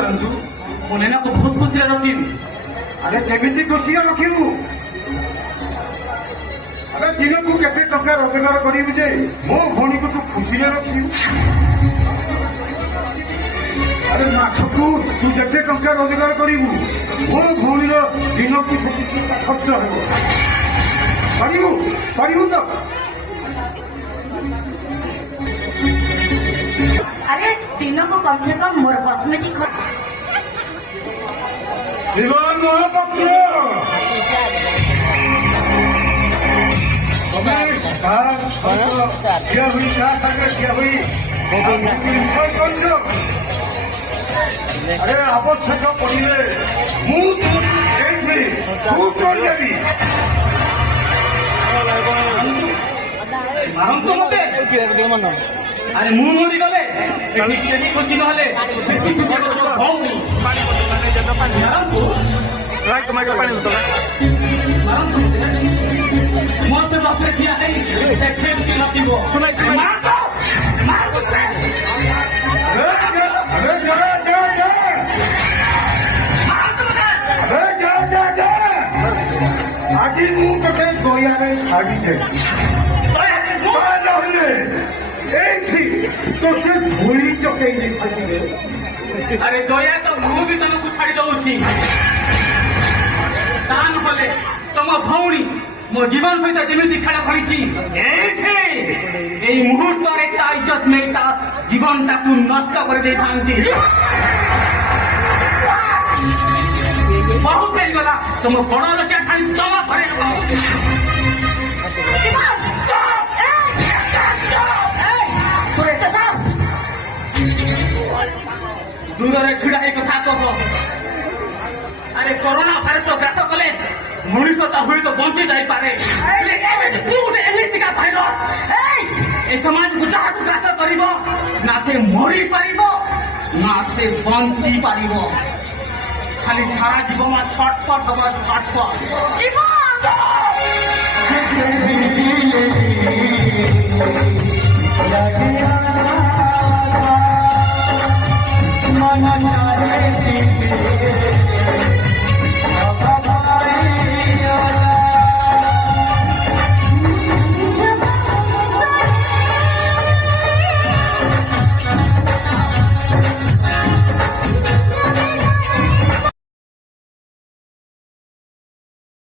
କରନ୍ତୁ ମୋ ନୈନାକୁ ବହୁତ ଖୁସିରେ ରଖିବି। ଆରେ କେମିତି ଖୁସିରେ ରଖିବୁ? ଆରେ ଦିନକୁ କେତେ ଟଙ୍କା ରୋଜଗାର କରିବୁ ଯେ ମୋ ଭଉଣୀକୁ ତୁ ଖୁସିରେ ରଖିବୁ? ଆରେ ମାସକୁ ତୁ ଯେତେ ଟଙ୍କା ରୋଜଗାର କରିବୁ ମୋ ଭଉଣୀର ଦିନକୁ ଖର୍ଚ୍ଚ ହେବ। କରିବୁ ତ? अरे तीनों को कम से कम मोर कॉस्मेटिक জীবন মহাপাত্র তবে তার ঠিয়া হই কার সাথে ঠিয়া হই নিশ্চয় করছ। আরে আবশ্যক পড়িলে ମୁଁ ଏଇଠି ସୁଟ୍ କରିଦେବି। ମାରନ୍ତୁ ମତେ। ଆରେ ମୁଁ ମରିଗଲେ ଏଠି କେହି ଖୁସି ନହେଲେ ବେଶୀ ଖୁସି ହେବ ତୋ ଭଉଣୀ। ମାରନ୍ତୁ ମାରନ୍ତୁ ମୋତେ ପାଖରେ ଠିଆ ହେଇ ଦେଖେମିତି ନଥିବ। ଆଜି ମୁଁ ତତେ ଦୟାରେ ଛାଡ଼ିଛେ ନହେଲେ ଏଇଠି ତୋତେ ଧୂଳି ଚକେଇ ଦେଇଥାନ୍ତି। ଆରେ ଦୟା ତ ମୁଁ ବି ତମକୁ ଛାଡ଼ି ଦଉଛି। ତା ନହେଲେ ତମ ଭଉଣୀ ମୋ ଜୀବନ ସହିତ ଯେମିତି ଖେଳ ଖେଳିଛି ଏଇଠି ଏଇ ମୁହୂର୍ତ୍ତରେ ତା ଇଜ୍ଜତ ନେଇ ତା ଜୀବନଟାକୁ ନଷ୍ଟ କରିଦେଇଥାନ୍ତି। ବହୁତ ହେଇଗଲା ତମ ବଡ଼ ଲୋକିଆ ଠାଣି ଜମା କରେଇବ। ଦୂରରେ ଛିଡ଼ା ହେଇ କଥା କହ। ଆରେ କରୋନା ଭାଇରସ ଗ୍ରାସ କଲେ ମଣିଷ ତା ହୁଏତ ବଞ୍ଚି ଯାଇପାରେ। ଏମିତିକା ଭାଇରସ ଏ ସମାଜକୁ ଯାହାକୁ ଗ୍ରାସ କରିବ ନା ସେ ମରିପାରିବ ନା ସେ ବଞ୍ଚି ପାରିବ। ଖାଲି ସାରା ଜୀବନ ଛଟପଟ ହବ ଛଟପଟ।